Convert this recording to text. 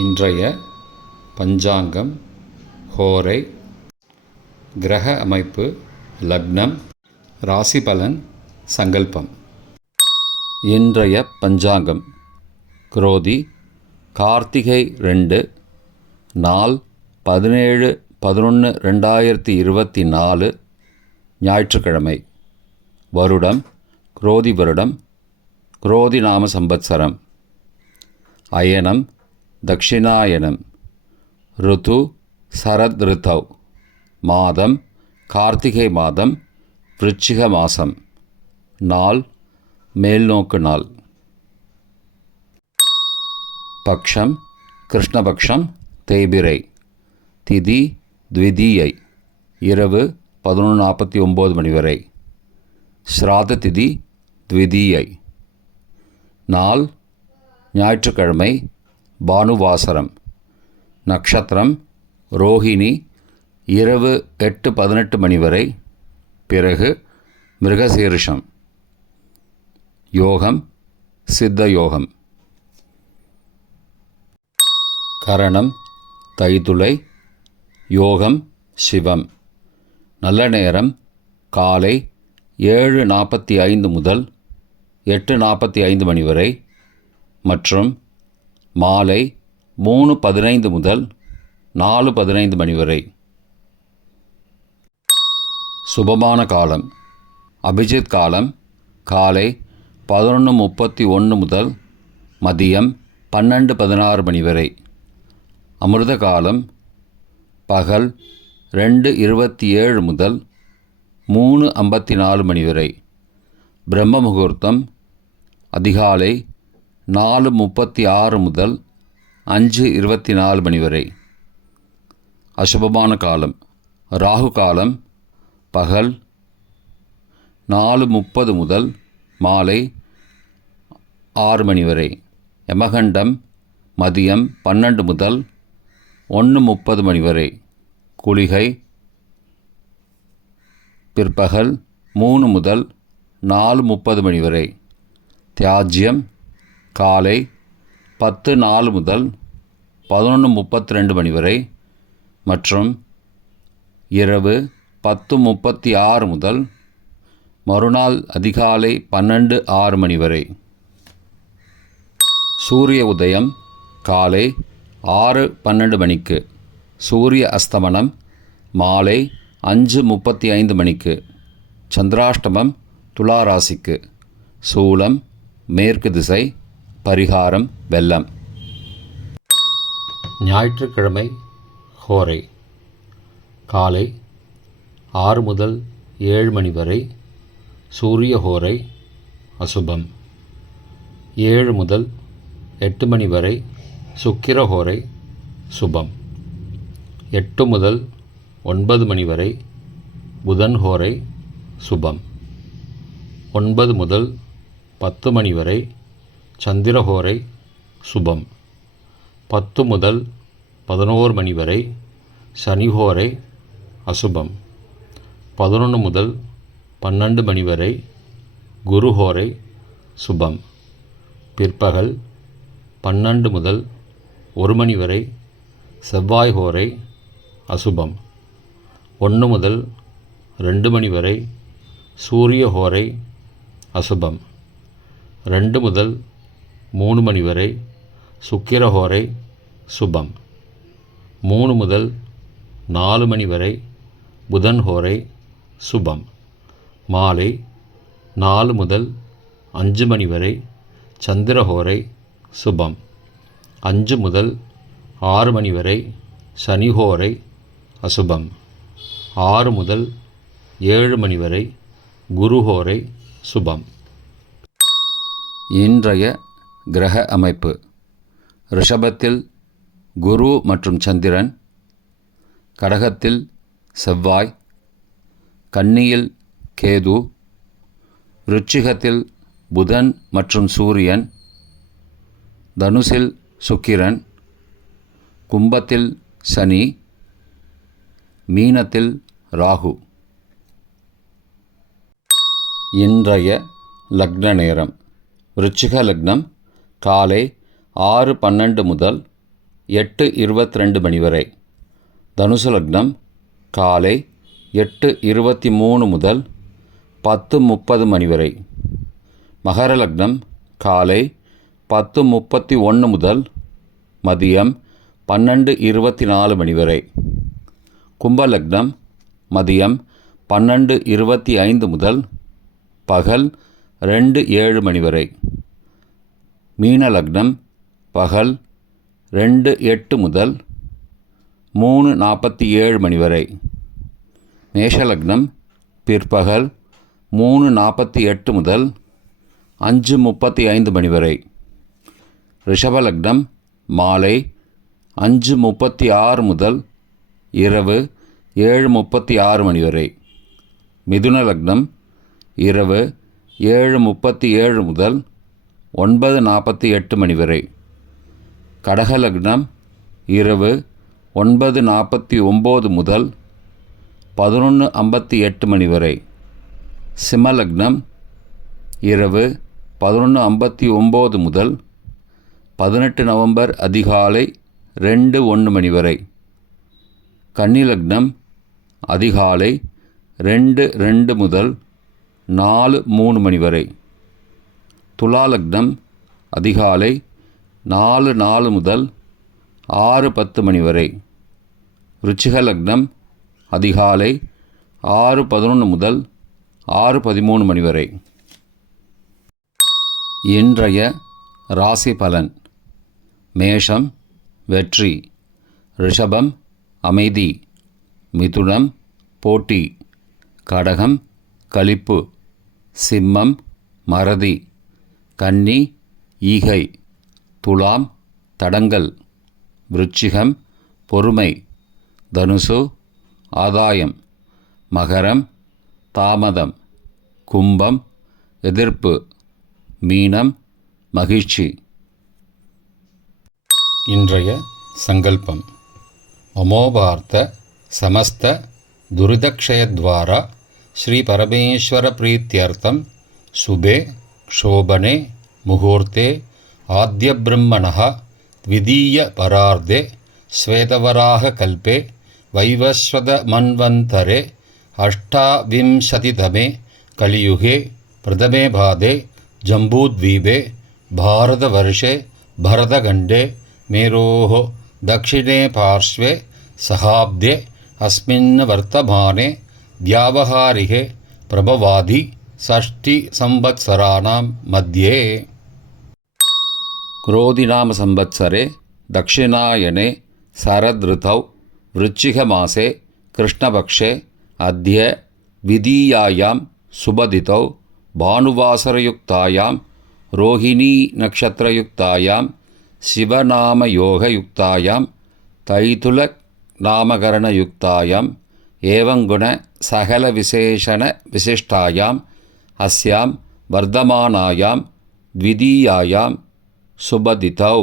இன்றைய பஞ்சாங்கம், ஹோரை, கிரக அமைப்பு, லக்னம், ராசி பலன், சங்கல்பம். இன்றைய பஞ்சாங்கம்: குரோதி, கார்த்திகை 2, நாள் 17/11/2024, ஞாயிற்றுக்கிழமை. வருடம் குரோதி வருடம், குரோதி நாம சம்பத்சரம். அயனம் தக்ஷிணாயனம். ருது சரத் ரித்தவ். மாதம் கார்த்திகை மாதம், விருச்சிக மாதம். நாள் மேல்நோக்கு நாள். பக்ஷம் கிருஷ்ணபக்ஷம், தேய்பிரை. திதி த்விதீயை, இரவு 11:49 மணி வரை. ஸ்ராத திதி த்விதீயை. நாள் ஞாயிற்றுக்கிழமை, பானுவாசரம். நக்ஷத்திரம் ரோஹிணி, இரவு 8:18 மணி வரை. பிறகு மிருகசீரிஷம். யோகம் சித்த யோகம். கரணம் தைதுளை. யோகம் சிவம். நல்ல நேரம் காலை 7:45 முதல் 8:45 மணி வரை மற்றும் மாலை 3:15 முதல் 4:15 மணி வரை. சுபமான காலம்: அபிஜித் காலம் காலை 11:31 முதல் மதியம் 12:16 மணி வரை. அமிர்த காலம் பகல் 2:27 முதல் 3:54 மணி வரை. பிரம்ம முகூர்த்தம் அதிகாலை 4:36 முதல் 5:24 மணி வரை. அசுபமான காலம்: ராகு காலம் பகல் 4:30 முதல் மாலை 6 மணி வரை. யமகண்டம் மதியம் 12 முதல் 1:30 மணி வரை. குளிகை பிற்பகல் 3 முதல் 4:30 மணி வரை. தியாஜ்யம் காலை 10:04 முதல் 11:32 மணி வரை மற்றும் இரவு 10:36 முதல் மறுநாள் அதிகாலை 12:06 மணி வரை. சூரிய உதயம் காலை 6:12 மணிக்கு. சூரிய அஸ்தமனம் மாலை 5:35 மணிக்கு. சந்திராஷ்டமம் துலா ராசிக்கு. சூலம் மேற்கு திசை. பரிகாரம் வெல்லம். ஞாயிற்றுக்கிழமை ஹோரை காலை 6 முதல் 7 மணி வரை. சூரிய ஹோரை அசுபம். 7 முதல் 8 மணி வரை சுக்கிர ஹோரை சுபம். 8 முதல் 9 மணி வரை புதன் ஹோரை சுபம். 9 முதல் 10 மணி வரை சந்திரஹோரை சுபம். 10 முதல் 11 மணி வரை சனிஹோரை அசுபம். 11 முதல் 12 மணி வரை குருஹோரை சுபம். பிற்பகல் 12 முதல் 1 மணி வரை செவ்வாய் ஹோரை அசுபம். 1 முதல் 2 மணி வரை சூரிய ஹோரை அசுபம். 2 முதல் 3 மணி வரை சுக்கிரஹோரை சுபம். 3 முதல் 4 மணி வரை புதன் ஹோரை சுபம். மாலை 4 முதல் 5 மணி வரை சந்திரஹோரை சுபம். 5 முதல் 6 மணி வரை சனிஹோரை அசுபம். 6 முதல் 7 மணி வரை குருஹோரை சுபம். இன்றைய கிரக அமைப்பு: ரிஷபத்தில் குரு மற்றும் சந்திரன், கடகத்தில் செவ்வாய், கன்னியில் கேது, விருச்சிகத்தில் புதன் மற்றும் சூரியன், தனுசில் சுக்கிரன், கும்பத்தில் சனி, மீனத்தில் ராகு. இன்றைய லக்ன நேரம்: விருச்சிக லக்னம் காலை 6:12 முதல் 8:22 மணி வரை. தனுசு லக்னம் காலை 8:23 முதல் 10:30 மணி வரை. மகர லக்னம் காலை 10:31 முதல் மதியம் 12:24 மணி வரை. கும்ப லக்னம் மதியம் 12:25 முதல் பகல் 2:07 மணி வரை. மீன லக்னம் பகல் 2:08 முதல் 3:47 மணி வரை. மேஷ லக்னம் பிற்பகல் 3:48 முதல் 5:35 மணி வரை. ரிஷப லக்னம் மாலை 5:36 முதல் இரவு 7:36 மணி வரை. மிதுன லக்னம் இரவு 7:37 முதல் 9:48 மணி வரை. கடக லக்னம் இரவு 9:49 முதல் 11:58 மணி வரை. சிம்ம லக்னம் இரவு 11:59 முதல் 18 நவம்பர் அதிகாலை 2:01 மணி வரை. கன்னி லக்னம் அதிகாலை 2:02 முதல் 4:03 மணி வரை. துலா லக்னம் அதிகாலை 4:04 முதல் 6:10 மணி வரை. விருச்சிக லக்னம் அதிகாலை 6:11 முதல் 6:13 மணி வரை. இன்றைய ராசி பலன். மேஷம் வெற்றி, ரிஷபம் அமைதி, மிதுனம் போட்டி, கடகம் களிப்பு, சிம்மம் மறதி, கன்னி ஈகை, துலாம் தடங்கல், விருச்சிகம் பொறுமை, தனுசு ஆதாயம், மகரம் தாமதம், கும்பம் எதிர்ப்பு, மீனம் மகிழ்ச்சி. இன்றைய சங்கல்பம். அமோபார்த்த சமஸ்த துரிதக்ஷயத்வாரா ஸ்ரீ பரமேஸ்வர பிரீத்யர்த்தம் சுபே க்ஷோபனே முகூர்த்தே ஆத்ய பிரம்மணः த்விதீய பரார்த்தே ஸ்வேதவராக கல்பே வைவஸ்வத மன்வந்தரே அஷ்டாவிம்சதிதமே கலியுகே பிரதமே பாதே ஜம்பூத்வீபே பாரதவர்ஷே பரதகண்டே மேரோः दक्षिणे पार्श्वे सहाब्दे अस्मिन् वर्तमाने व्यावहारिके प्रभवादि षष्टिसंवत्सराणां मध्ये क्रोधिनाम संवत्सरे दक्षिणायने शरदृतौ वृश्चिकमासे कृष्णपक्षे अद्य द्वितीयायां शुभदितौ भानुवासरयुक्तायां रोहिणी नक्षत्रयुक्तायां शिवनामयोगयुक्तायां तैतुलनामकरणयुक्तायां एवंगुण सकलविशेषणविशिष्टायाम् अस्यां वर्धमानायां द्वितीयायां शुभदितौ